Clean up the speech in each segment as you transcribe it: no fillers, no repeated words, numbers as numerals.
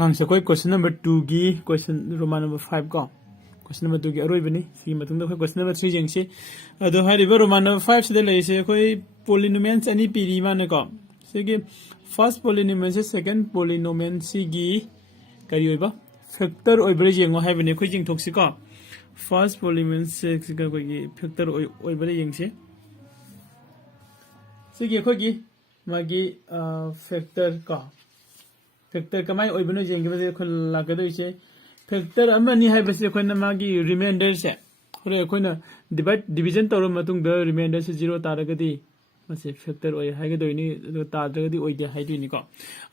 angang se koi question number 2 gi question Roman number 5 ko question number 2 gi aroi bani si matung da koi question number 3 jeng si ado hari ba Roman number 5 se de lai se koi polynomials ani piri ma ne ko se gi first polynomial se second polynomial si gi kari oi ba factor oi bre jeng hai bani koi jing thok si ko first polynomial se koi gi factor oi bre jeng se gi koi gi magi factor ko factor kamai oi bano jeng ge khol la ga doi che factor amani hai base khona magi remainder se hore khona division tawra matung da remainder se 0 taragadi mase factor oi hai ga doi ni ta taragadi oi ge hai doi ni ko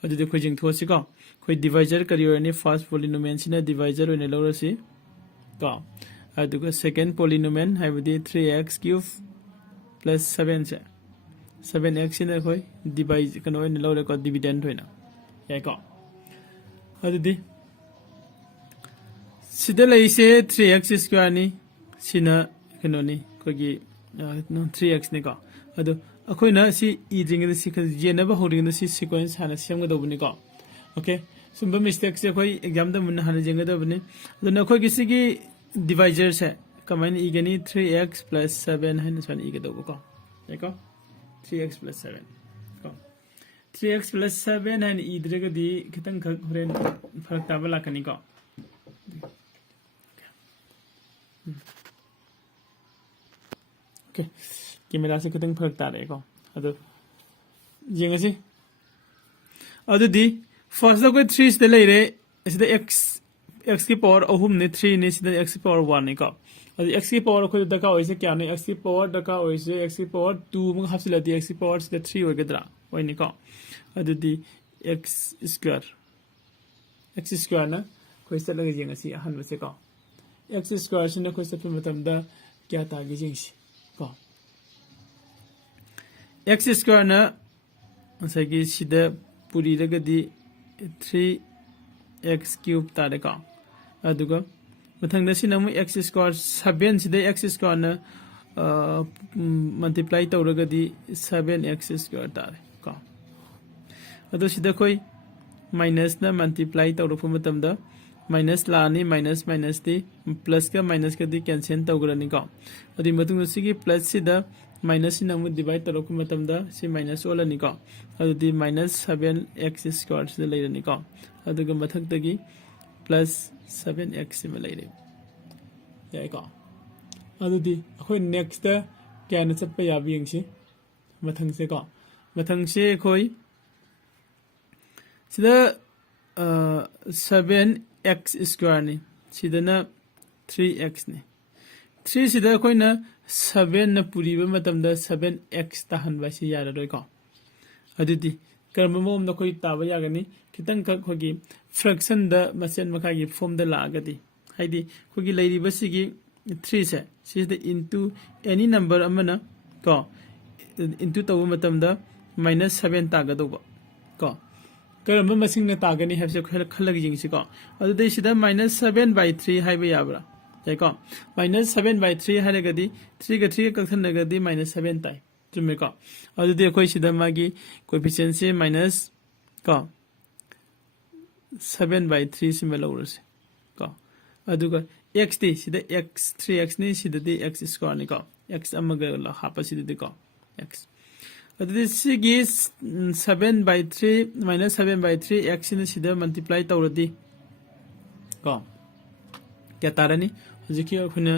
adu de khoi jeng thosi ko khoi divisor karior ni first polynomial sina divisor oi ne lawra si ko adu ko second polynomial hai budi 3x cube plus 7 se 7x sina khoi divide kano oi ne lawra ko dividend hoina yai ko adudi sida lai se 3x square ni sina kano ni ko gi 3x ni ko adu akoi na si e jing ni si je na ba horing ni si sequence hana sem ga do ni ko okay sumba mistake se koi exam da mun hana jeng ga do ni adu na khoi gi si gi divisor se kamai ni e ga ni 3x plus 7 hana san e ga do ko yai ko 3x plus 7 3x plus 7 and either the kitang horen farak tabala kani ko okay camera se kitang farak ta re ko adu jenga si adu di first da ko 3 se le re is the x ki power ahum ne 3 ne sida x ki power 1 ne ko adu x ki power ko da ka hoise kya ne x ki power da ka hoise x ki power 2 mu hapsila di x ki power se 3 ho gedra oi ni ko adudi x square na koi sa laga jeng asi ahan se ko x square sin koi sa pe matam da kya ta gi jeng si ko x square na asa gi sida puri daga di 3x cube ta de ko aduga mathang da sin amu x square 7 sida x square na multiply tawraga di 7x square ta ko ado sida koi minus na multiply tawraphu matam da minus la ni minus di plus ka minus ka di cancel tawgrani ko adi matung sigi plus sida minus na mu divide tawraphu matam da si minus ola ni ko ado di minus 7x square sida leirani ko ado ga mathak tagi plus 7x sima leire yai ko ado di akhoi next da kya na chat pa ya bi yeng si mathang se ko mathang se khoi sida 7x square ni sida na 3x ni 3 sida koi na 7 na puri ba matam da 7x ta han ba si ya roi ko adudi karma mom na koi ta ba ya gani kitang ka khogi fraction da masen makha gi form da la ga di haidi khogi leiri ba sigi 3 se sida into any number amana ko into taw matam da -7 ta ga do ba ko karamba masing na tagani have se khalag jing si ko adu dei sida -7/3 hai ba yabra jai ko -7/3 hare gadi 3 ga 3 ka thon na gadi -7 tai chume ko adu dei koi sida magi coefficient se minus ko 7/3 sim lawrus ko adu ga x ti sida x 3x ni sida di x square ni ko x amaga la hapa sida di ko x this is 7/3 minus 7/3 x in sida multiply tawradi ko kya tarani hujiki khuna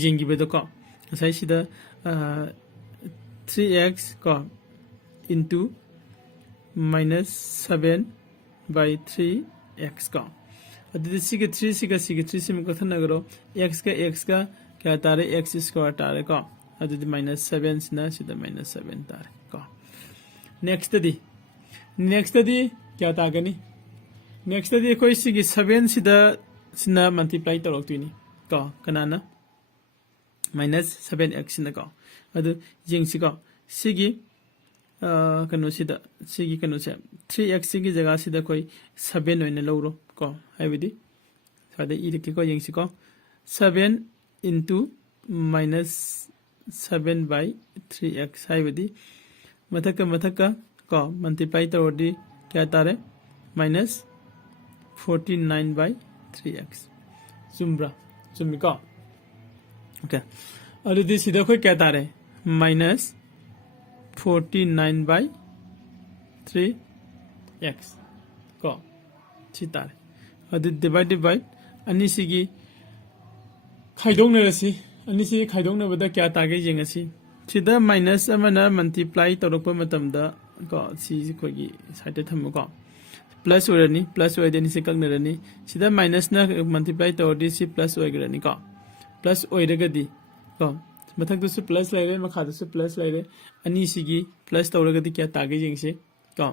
jingi bedo ko sai sida 3x ko into minus 7/3x ko this is 3 sim ko thana garo x ka kya tare x square tare ko adu minus 7 sina sida -7 tare ko next di kya ta gani next di koi sigi 7 sina multiply torok tini ko kanana -7x sina ko adu jing si ko sigi kanu sida sigi kanu se 3x sigi jaga sida koi 7 oine lawro ko haibidi sada i ko jing si ko 7 into -7/3x haibidi mathaka ko multiply tawdi kya tare 49 by 3x चुम्ब्रा चुम्मिको okay अदुदी सिदा कोई क्या तारे minus 49 by 3x को चितारे अदु divided by अनिसिगी खाइदोंनरसी अनिसिगी खाइदोंनबदा क्या तागे जेंगसी सिदा minus अमना multiply तौरप मतमदा को सी कोगी side थमुको plus ओरनी plus ओइदेनी से कगनरनी सिदा माइनस ना मल्टीप्लाई तौरदी सी प्लस ओइगरनी को प्लस ओइरगदी को मथकदसु प्लस लाइरे मखादसु प्लस लाइरे अनिसिगी प्लस तौरगदी क्या तागे जेंगसे को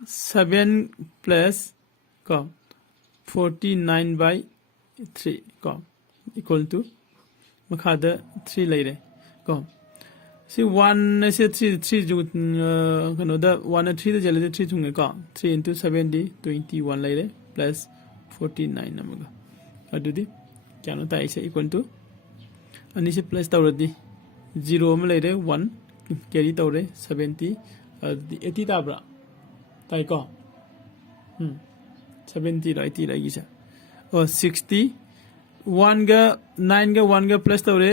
7 प्लस को 49 by 3 को equal to मखादा 3 लाइरे को सी 1 से 3 जो कनोदा 1 3 द जले 3 थुंगे को 3 into 70 21 लाइरे प्लस 49 नमगा अदुदी क्या नो ताई से equal to अनि से प्लस तौरदी 0 म लाइरे 1 कैरी तौरे 70 अदुदी 80 ताब्रा ताई को 70 रा 80 लागी सा और 60 1 गा 9 गा 1 गा प्लस तौरे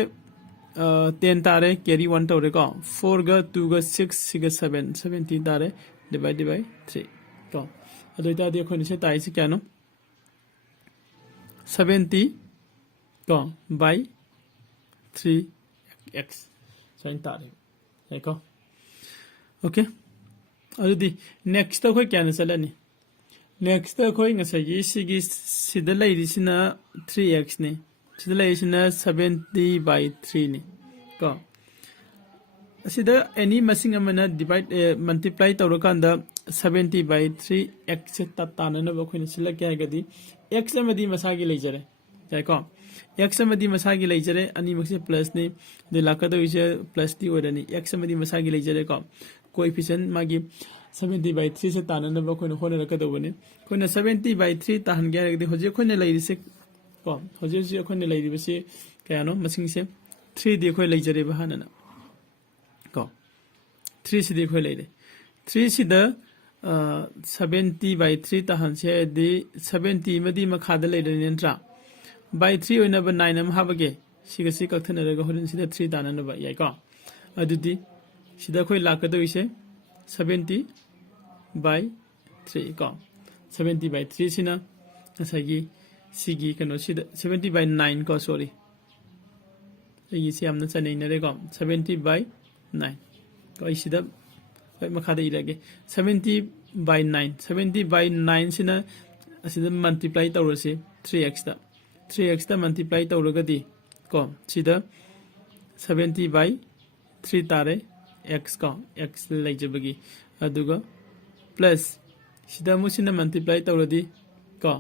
10 तारे कैरी 1 तौरे को 4 गा 2 गा 6 6 गा 7 17 तारे डिवाइड बाय 3 तो अदुइता दे खोनि से ताई से क्या नो 70 को बाय 3x साइन तारे है को ओके अदुदी नेक्स्ट तो कोई क्या न चलनी नेक्स्ट तो कोई ngसाई सिगी सिदा लाइरिसिना 3x ने सिदा लाइरिसिना 70 by 3 ने को सिदा any मसिंग Amna divide multiply तौरकांदा 70 by 3x से तातानना बखोइन सिला क्या गदी x अमदी मसागी लेजरे जाय को x अमदी मसागी लेजरे अनि मक्से प्लस ने दे लाकदो इसे प्लस दी ओरनी x अमदी मसागी लेजरे को कोएफिशिएंट मागी 70 by 3 से तानना बखोइन होने रकदोबने कोइन 70 by 3 ताहन गया गदी होजे कोइन लाइरिसे को होजे जे कोइन लाइरिबसे कयानो मसिंग से 3 दे कोइ लेजरे बहानना को 3 से दे कोइ लेरे 3 से द 70 by 3 ताहन से दे 70 मदी मखाद लेरे नेंट्रा by 3 ओइना ब 9 अम हाबगे सिगसि कथनरगा होरन सिदा 3 तानना ब याइ को अदुदी सिदा कोइ लाकदो इसे 70 by 3 को 70 by 3 सिना नसागी सिगी कनो सिदा 70 by 9 को सॉरी ये से हमने चने नरे को 70 by 9 को इसिदा मखादा इरागे 70 by 9 70 by 9 सिना असिदा मल्टीप्लाई तौरसे 3x ता 3x ता मल्टीप्लाई तौरगदी को सिदा 70 by 3 तारे x को x लेजबगी अदुगा प्लस सिदा मुसिना मल्टीप्लाई तौरदी को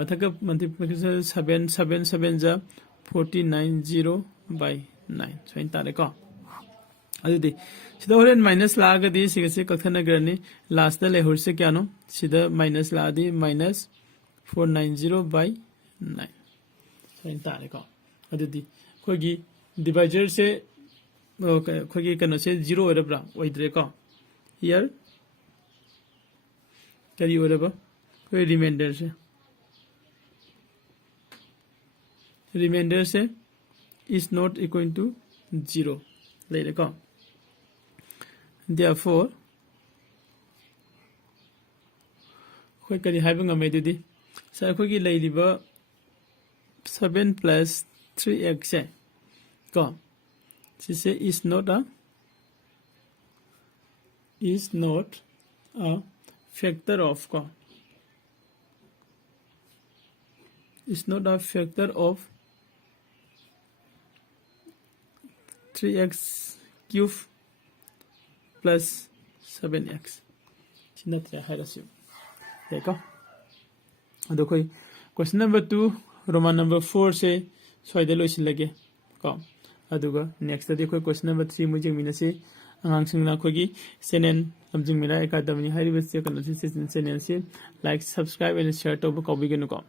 मथक मल्टीप्लिकेशन 7 7 7 जा 49 0 by 9 सोइन तारे को अदुदी सिदा होरेन माइनस लागदी सिगसे कथनगरनी लास्ट द लेहोर से क्या नो सिदा माइनस लादी माइनस 490 by 9 सोइन तारे को अदुदी कोगी डिवाइजर से खोगी कनो से 0 ओरब्रा ओइद्रे को हियर करी ओरबा कोई रिमाइंडर से is not equal to 0 लेरे को therefore कोई करी हाइबंग अमेदुदी सा खोगी लेरिबा 7 plus 3x है को जिसे is not a factor of को is not a factor of 3x cube plus 7x चिन्हत है रसियो देखो अदो कोई क्वेश्चन नंबर 2 रोमन नंबर 4 से सोइदे लोइसिलगे को अदुगा नेक्स्ट दे कोई क्वेश्चन नंबर 3 मुझे मिनसे आंगांसिंगना खोगी चैनल हमजिंग मिला एकाडमी हारिबसे कनसे चैनल से लाइक सब्सक्राइब एंड शेयर तो को बिगनो को